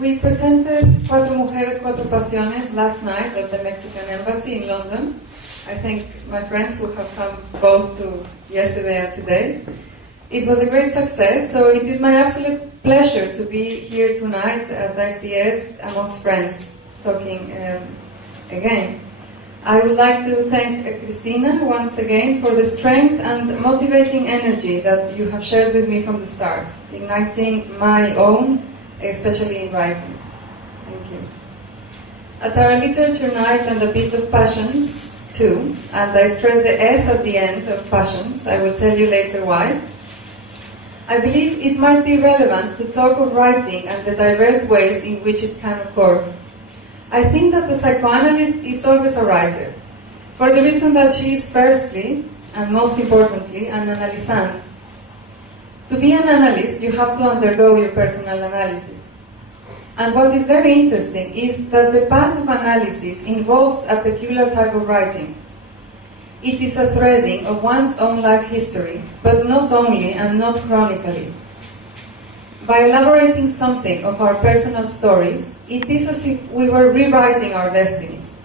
We presented Cuatro Mujeres, Cuatro Pasiones last night at the Mexican Embassy in London. I thank my friends who have come both to yesterday and today. It was a great success, so it is my absolute pleasure to be here tonight at ICS amongst friends, talking again. I would like to thank Cristina once again for the strength and motivating energy that you have shared with me from the start, igniting my own, especially in writing. Thank you. At our literature night and a bit of passions too, and I stress the S at the end of passions, I will tell you later why. I believe it might be relevant to talk of writing and the diverse ways in which it can occur. I think that the psychoanalyst is always a writer, for the reason that she is firstly, and most importantly, an analysand. To be an analyst, you have to undergo your personal analysis. And what is very interesting is that the path of analysis involves a peculiar type of writing. It is a threading of one's own life history, but not only and not chronically. By elaborating something of our personal stories, it is as if we were rewriting our destinies.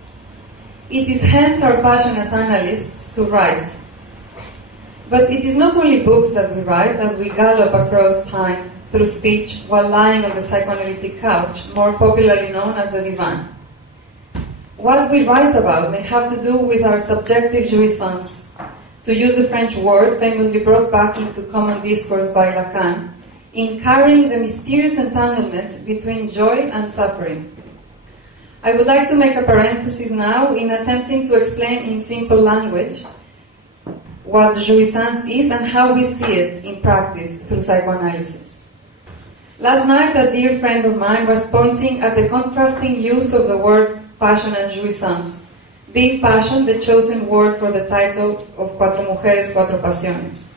It is hence our passion as analysts to write. But it is not only books that we write as we gallop across time through speech while lying on the psychoanalytic couch, more popularly known as the divan. What we write about may have to do with our subjective jouissance, to use a French word famously brought back into common discourse by Lacan, in carrying the mysterious entanglement between joy and suffering. I would like to make a parenthesis now in attempting to explain in simple language what jouissance is and how we see it in practice through psychoanalysis. Last night, a dear friend of mine was pointing at the contrasting use of the words passion and jouissance, being passion the chosen word for the title of Cuatro Mujeres, Cuatro Pasiones.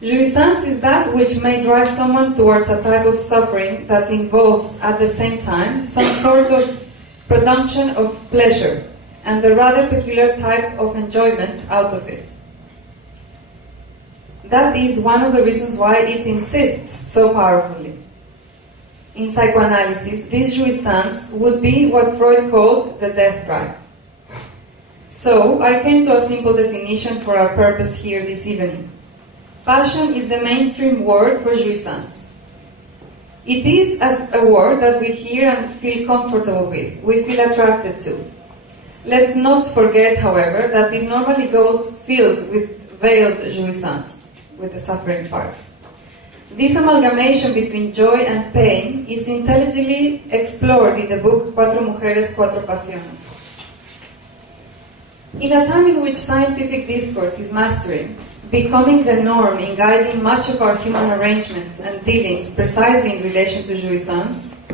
Jouissance is that which may drive someone towards a type of suffering that involves, at the same time, some sort of production of pleasure, and a rather peculiar type of enjoyment out of it. That is one of the reasons why it insists so powerfully. In psychoanalysis, this jouissance would be what Freud called the death drive. So, I came to a simple definition for our purpose here this evening. Passion is the mainstream word for jouissance. It is as a word that we hear and feel comfortable with, we feel attracted to. Let's not forget, however, that it normally goes filled with veiled jouissance, with the suffering part. This amalgamation between joy and pain is intelligently explored in the book Cuatro Mujeres, Cuatro Pasiones. In a time in which scientific discourse is mastering, becoming the norm in guiding much of our human arrangements and dealings precisely in relation to jouissance,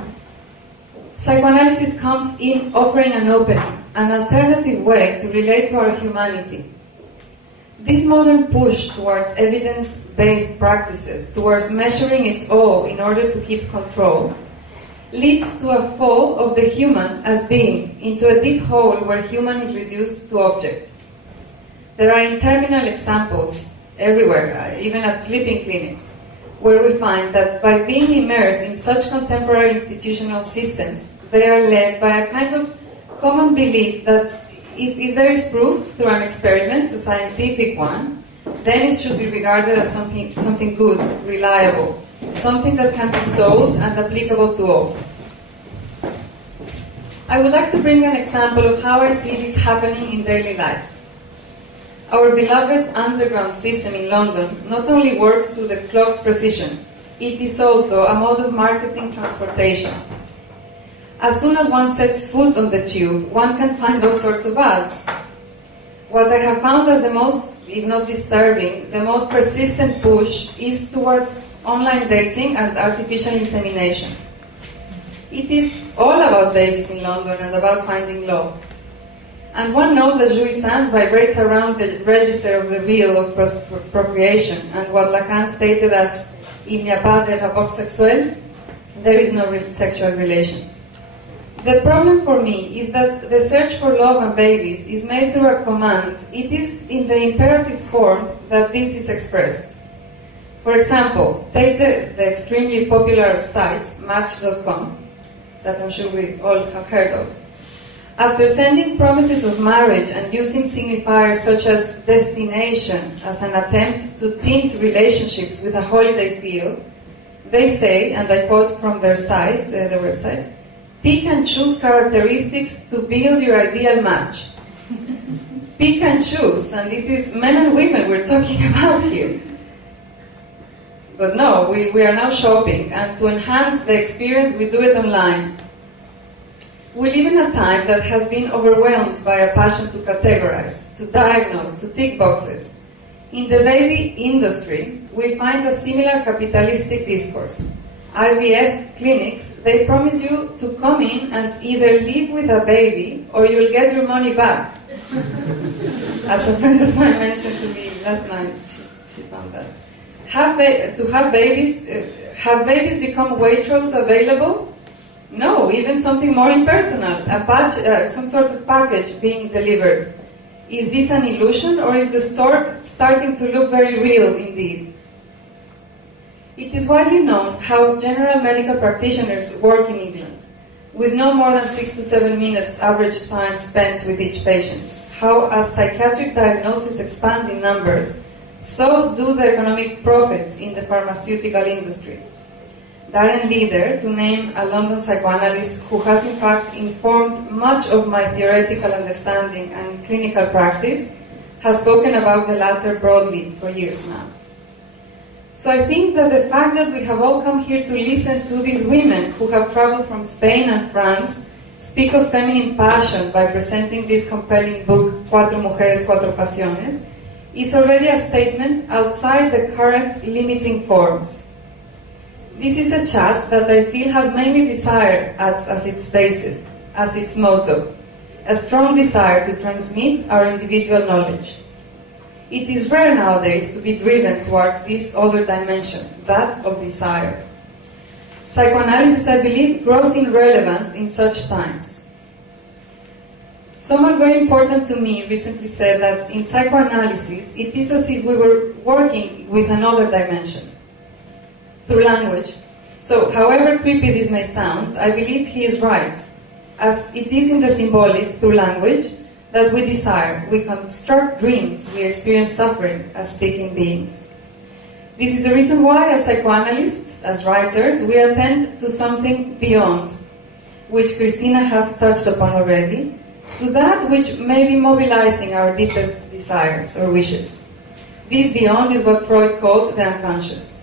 psychoanalysis comes in offering an opening, an alternative way to relate to our humanity. This modern push towards evidence-based practices, towards measuring it all in order to keep control, leads to a fall of the human as being into a deep hole where human is reduced to object. There are interminable examples everywhere, even at sleeping clinics, where we find that by being immersed in such contemporary institutional systems, they are led by a kind of common belief that if there is proof through an experiment, a scientific one, then it should be regarded as something good, reliable, something that can be sold and applicable to all. I would like to bring an example of how I see this happening in daily life. Our beloved underground system in London not only works to the clock's precision, it is also a mode of marketing transportation. As soon as one sets foot on the tube, one can find all sorts of ads. What I have found as the most, if not disturbing, the most persistent push is towards online dating and artificial insemination. It is all about babies in London and about finding love. And one knows that jouissance vibrates around the register of the wheel of procreation, and what Lacan stated as il n'y a pas de rapport sexuel, there is no sexual relation. The problem for me is that the search for love and babies is made through a command. It is in the imperative form that this is expressed. For example, take the extremely popular site Match.com, that I'm sure we all have heard of. After sending promises of marriage and using signifiers such as destination as an attempt to tint relationships with a holiday feel, they say, and I quote from their site, the website, "Pick and choose characteristics to build your ideal match." Pick and choose, and it is men and women we're talking about here. But no, we are now shopping, and to enhance the experience, we do it online. We live in a time that has been overwhelmed by a passion to categorize, to diagnose, to tick boxes. In the baby industry, we find a similar capitalistic discourse. IVF clinics, they promise you to come in and either live with a baby or you'll get your money back. As a friend of mine mentioned to me last night, she found that. Have babies become Waitrose available? No, even something more impersonal, some sort of package being delivered. Is this an illusion, or is the store starting to look very real indeed? It is widely known how general medical practitioners work in England, with no more than 6 to 7 minutes average time spent with each patient. How as psychiatric diagnoses expand in numbers, so do the economic profit in the pharmaceutical industry. Darren Leader, to name a London psychoanalyst who has in fact informed much of my theoretical understanding and clinical practice, has spoken about the latter broadly for years now. So I think that the fact that we have all come here to listen to these women who have traveled from Spain and France speak of feminine passion by presenting this compelling book, Cuatro Mujeres, Cuatro Pasiones, is already a statement outside the current limiting forms. This is a chat that I feel has mainly desire as its basis, as its motto, a strong desire to transmit our individual knowledge. It is rare nowadays to be driven towards this other dimension, that of desire. Psychoanalysis, I believe, grows in relevance in such times. Someone very important to me recently said that in psychoanalysis, it is as if we were working with another dimension, through language. So, however creepy this may sound, I believe he is right, as it is in the symbolic, through language, that we desire, we construct dreams, we experience suffering as speaking beings. This is the reason why, as psychoanalysts, as writers, we attend to something beyond, which Christina has touched upon already, to that which may be mobilizing our deepest desires or wishes. This beyond is what Freud called the unconscious.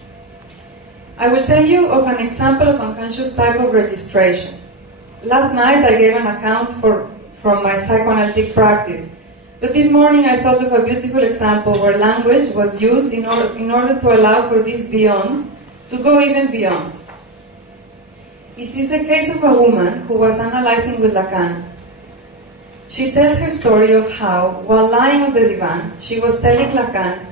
I will tell you of an example of unconscious type of registration. Last night I gave an account from my psychoanalytic practice, but this morning I thought of a beautiful example where language was used in order to allow for this beyond to go even beyond. It is the case of a woman who was analyzing with Lacan. She tells her story of how, while lying on the divan, she was telling Lacan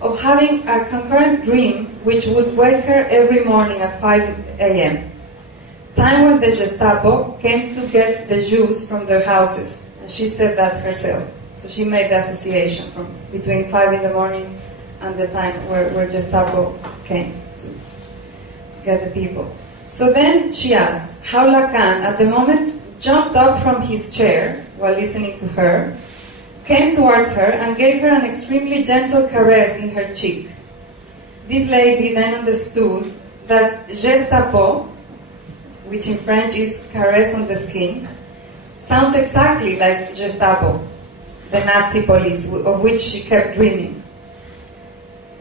of having a concurrent dream which would wake her every morning at 5 a.m. Time when the Gestapo came to get the Jews from their houses. And she said that herself. So she made the association from between 5 in the morning and the time where Gestapo came to get the people. So then she adds how Lacan at the moment jumped up from his chair while listening to her, came towards her and gave her an extremely gentle caress in her cheek. This lady then understood that Gestapo, which in French is caress on the skin, sounds exactly like Gestapo, the Nazi police of which she kept dreaming.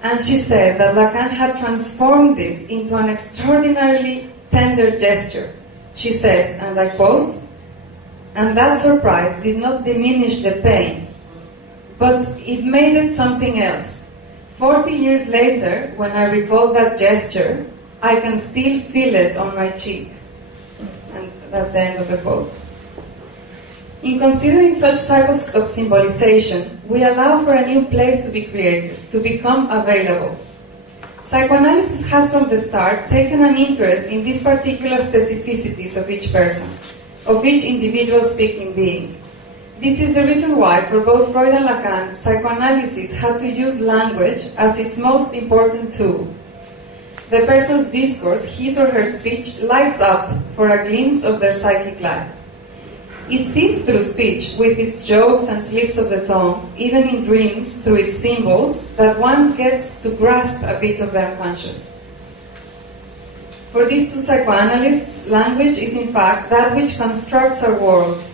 And she says that Lacan had transformed this into an extraordinarily tender gesture. She says, and I quote, "And that surprise did not diminish the pain, but it made it something else. 40 years later, when I recall that gesture, I can still feel it on my cheek." And that's the end of the quote. In considering such type of symbolization, we allow for a new place to be created, to become available. Psychoanalysis has from the start taken an interest in these particular specificities of each person, of each individual speaking being. This is the reason why, for both Freud and Lacan, psychoanalysis had to use language as its most important tool, the person's discourse, his or her speech, lights up for a glimpse of their psychic life. It is through speech, with its jokes and slips of the tongue, even in dreams, through its symbols, that one gets to grasp a bit of the unconscious. For these two psychoanalysts, language is in fact that which constructs our world,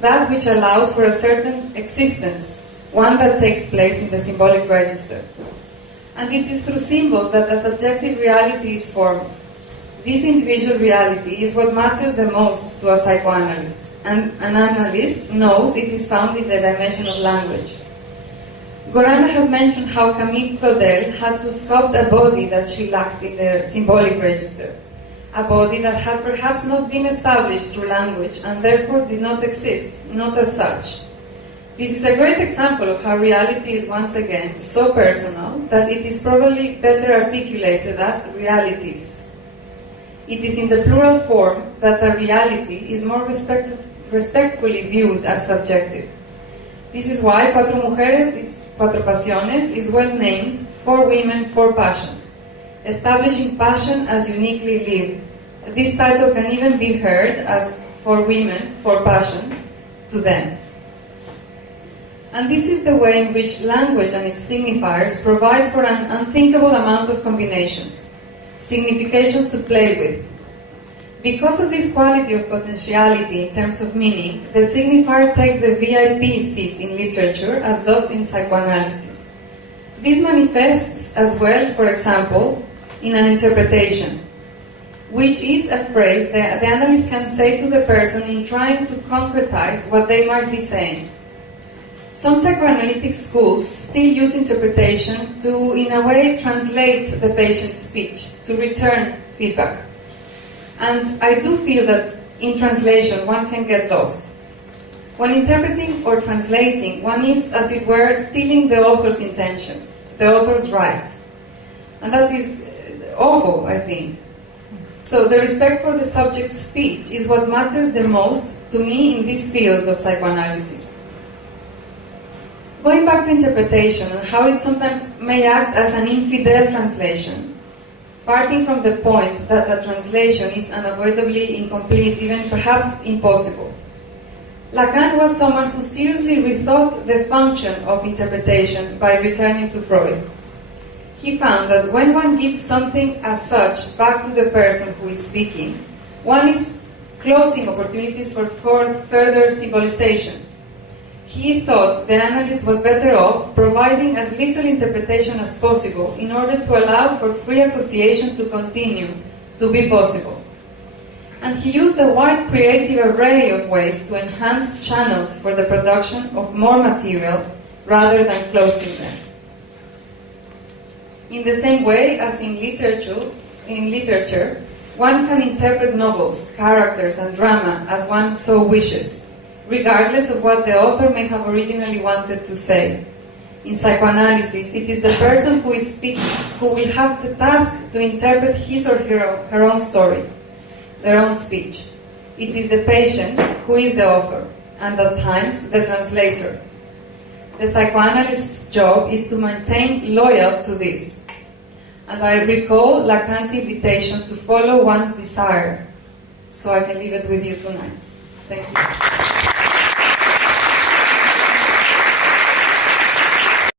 that which allows for a certain existence, one that takes place in the symbolic register. And it is through symbols that a subjective reality is formed. This individual reality is what matters the most to a psychoanalyst, and an analyst knows it is found in the dimension of language. Gorana has mentioned how Camille Claudel had to sculpt a body that she lacked in the symbolic register, a body that had perhaps not been established through language and therefore did not exist, not as such. This is a great example of how reality is once again so personal that it is probably better articulated as realities. It is in the plural form that a reality is more respectfully viewed as subjective. This is why Cuatro Pasiones is well named 4 women, 4 passions, establishing passion as uniquely lived. This title can even be heard as 4 women, 4 passion to them. And this is the way in which language and its signifiers provides for an unthinkable amount of combinations, significations to play with. Because of this quality of potentiality in terms of meaning, the signifier takes the VIP seat in literature as does in psychoanalysis. This manifests as well, for example, in an interpretation, which is a phrase that the analyst can say to the person in trying to concretize what they might be saying. Some psychoanalytic schools still use interpretation to, in a way, translate the patient's speech, to return feedback. And I do feel that in translation one can get lost. When interpreting or translating, one is, as it were, stealing the author's intention, the author's right. And that is awful, I think. So the respect for the subject's speech is what matters the most to me in this field of psychoanalysis. Going back to interpretation and how it sometimes may act as an infidel translation, parting from the point that a translation is unavoidably incomplete, even perhaps impossible. Lacan was someone who seriously rethought the function of interpretation by returning to Freud. He found that when one gives something as such back to the person who is speaking, one is closing opportunities for further symbolization. He thought the analyst was better off providing as little interpretation as possible in order to allow for free association to continue to be possible. And he used a wide creative array of ways to enhance channels for the production of more material rather than closing them. In the same way as in literature, one can interpret novels, characters, and drama as one so wishes, regardless of what the author may have originally wanted to say. In psychoanalysis, it is the person who is speaking who will have the task to interpret his or her own story, their own speech. It is the patient who is the author, and at times the translator. The psychoanalyst's job is to maintain loyal to this. And I recall Lacan's invitation to follow one's desire. So I can leave it with you tonight. Thank you.